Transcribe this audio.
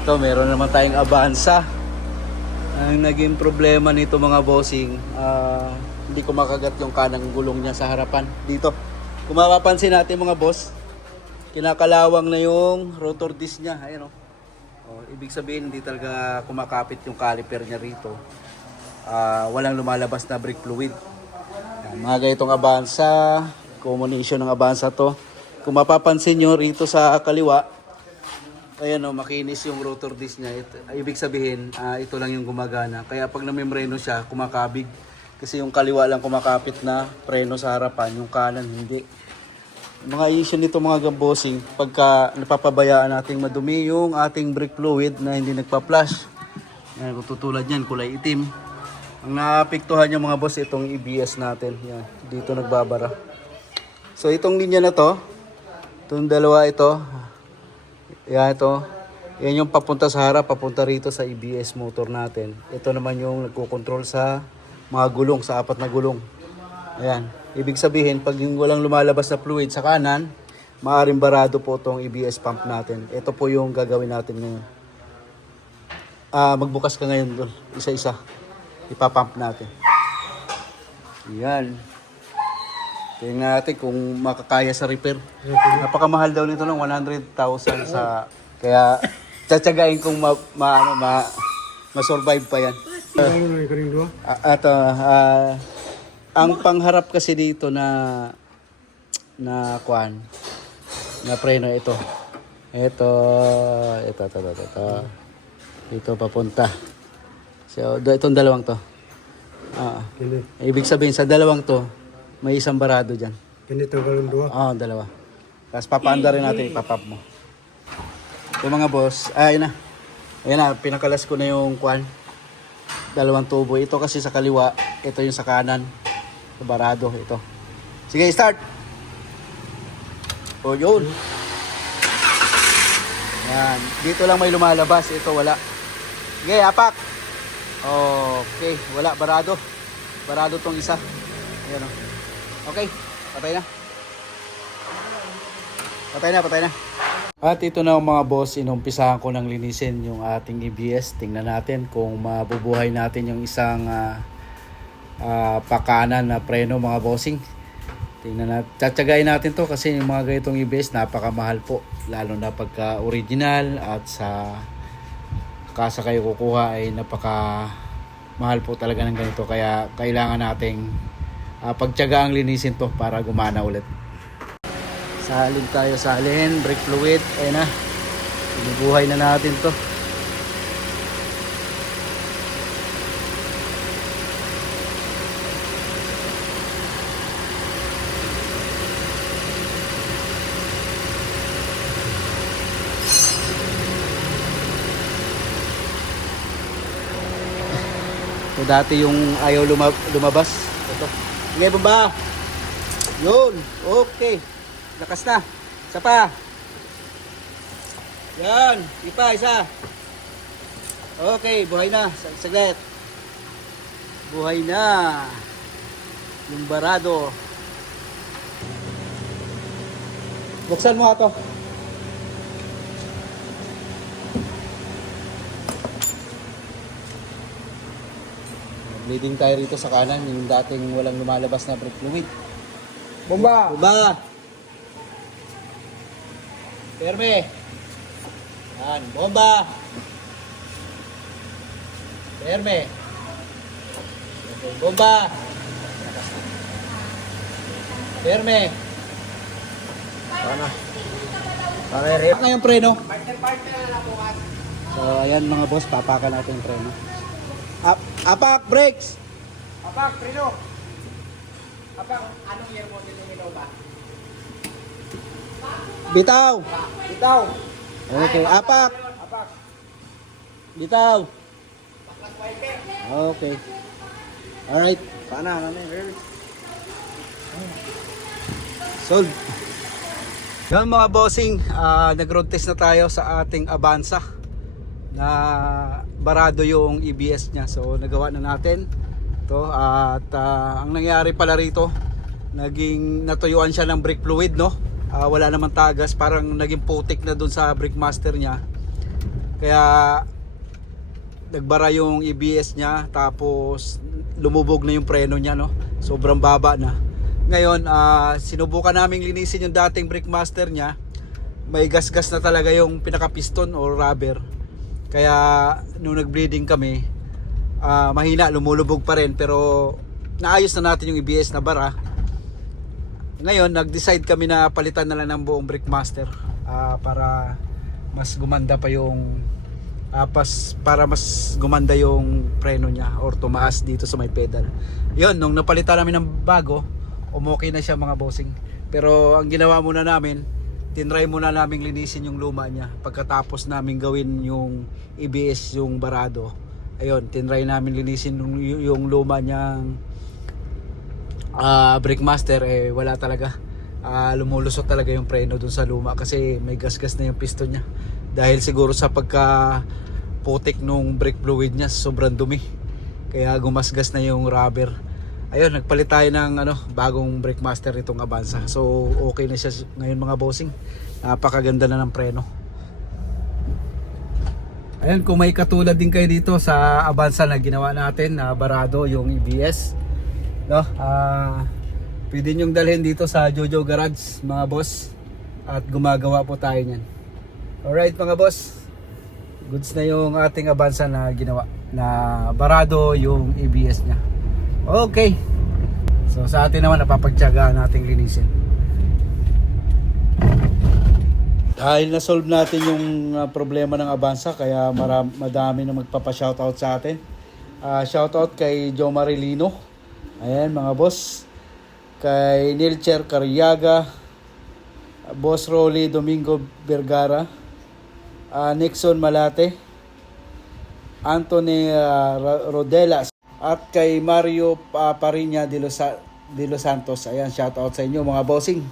Ito, meron naman tayong Avanza. Ang naging problema nito mga bossing, hindi ko makagat yung kanang gulong niya sa harapan. Dito, kung mapapansin natin mga boss, kinakalawang na yung rotor disc niya. Ayan o. Ibig sabihin, hindi talaga kumakapit yung caliper niya rito. Walang lumalabas na brake fluid. Yan, mga ganitong Avanza, combination ng Avanza to. Kung mapapansin nyo rito sa kaliwa, ayan o, makinis yung rotor disc niya. Ibig sabihin, ito lang yung gumagana. Kaya pag namimreno siya, kumakabig. Kasi yung kaliwa lang kumakapit na preno sa harapan, yung kanan hindi. Mga issue nito mga bossing, pagka napapabayaan nating madumi yung ating brake fluid na hindi nagpa-flush. Yan, kung tutulad yan, kulay itim. Ang naapektuhan niya mga boss, itong EBS natin. Yan, dito nagbabara. So itong linya na to, itong dalawa ito, yan ito. Yan yung papunta sa harap, papunta rito sa EBS motor natin. Ito naman yung nagko-control sa mga gulong, sa apat na gulong. Ayan. Ibig sabihin, pag yung walang lumalabas na fluid sa kanan, maaaring barado po itong EBS pump natin. Ito po yung gagawin natin ngayon. Magbukas ka ngayon doon, isa-isa. Ipapump natin. Ayan. Tingnan natin kung makakaya sa repair. Napakamahal daw nito ng 100,000 sa... Kaya tsatsagain kung ma-survive pa yan. Ang pangharap kasi dito na preno ito. Ito. Dito papunta. So, itong dalawang to. Ibig sabihin sa dalawang to, may isang barado dyan. Ganito galong dua? Oo, dalawa. Tapos papaanda rin natin, ipapap mo. Yung mga boss, ayun na. Ayun na, pinakalas ko na yung dalawang tubo. Ito kasi sa kaliwa, ito yung sa kanan. Sa barado, ito. Sige, start! O, yun. Yan. Dito lang may lumalabas. Ito, wala. Sige, apak! Okay, wala, barado. Barado tong isa. Ayan o. Okay, patay na. Patay na. At ito na mga boss, inumpisahan ko ng linisin yung ating EBS. Tingnan natin kung mabubuhay natin yung isang pakanan na preno mga bossing. Tingnan natin, tsatsagain natin to kasi yung mga ganitong EBS napakamahal po. Lalo na pagka original at sa kasa kayo kukuha ay napakamahal po talaga ng ganito. Kaya kailangan nating pagtsagaan linisin to para gumana ulit. Salin tayo, brake fluid. Ayun na, binubuhay na natin to. So dati yung ayaw lumabas. Ito. Sige ba? Yun. Okay. Lakas na. Isa pa. Yan. Isa. Okay. Buhay na. Saglit. Buhay na. Yung barado. Buksan mo ito. Bleeding tayo rito sa kanan, yung dating walang lumalabas na brake fluid. Bomba! Perme! Yan, bomba! Perme! Okay, bomba! Perme! Sana yung preno. So ayan mga boss, papakan natin yung preno. Apak, brakes! Apak, preno! Apak, anong year model yung Innova? Bitaw! Bitaw! Okay, apak! Apak! Bitaw! Baklas wiper! Okay. Alright. Sana, ano yun? Sold. Yan mga bossing, nag-road test na tayo sa ating Avanza na barado yung EBS niya. So nagawa na natin to at ang nangyari pala rito, naging natuyuan siya ng brake fluid, no? wala namang tagas, parang naging putik na dun sa brake master niya. Kaya nagbara yung ABS niya, tapos lumubog na yung preno niya, no? Sobrang baba na. Ngayon, sinubukan naming linisin yung dating brake master niya. May gas-gas na talaga yung pinaka-piston or rubber. Kaya nung nag-bleeding kami, mahina, lumulubog pa rin, pero naayos na natin yung ABS na bara. Ngayon, nag-decide kami na palitan na lang ng buong brake master, para mas gumanda pa yung para mas gumanda yung preno niya or tumaas dito sa may pedal. Yun, nung napalitan namin ng bago, umokay na siya mga bossing. Pero ang ginawa muna namin, tinry muna namin linisin yung luma niya. Pagkatapos namin gawin yung ABS, yung barado, ayun, tinry namin linisin yung luma niyang brake master. Wala talaga, lumulusot talaga yung preno dun sa luma kasi may gas-gas na yung piston niya. Dahil siguro sa pagka putik nung brake fluid niya, sobrang dumi, kaya gumasgas na yung rubber. Ayun, nagpalit tayo ng bagong brake master itong Avanza. So okay na siya ngayon mga bossing. Napakaganda na ng preno. Ayun, kung may katulad din kayo dito sa Avanza na ginawa natin na barado yung ABS, no? Pwede nyong dalhin dito sa Jojo Garage mga boss, at gumagawa po tayo niyan. Alright mga boss, goods na yung ating Avanza na ginawa, na barado yung ABS niya. Okay, so sa atin naman napapagtiyagaan nating linisin. Dahil na-solve natin yung problema ng Avanza, kaya madami na magpapa-shoutout sa atin. Shoutout kay Joe Marilino, ayan mga boss, kay Nilcher Cariaga, Boss Rolly Domingo Vergara, Nixon Malate, Anthony Rodelas, at kay Mario Parinya de Los Santos. Ayan, shoutout sa inyo mga bossing.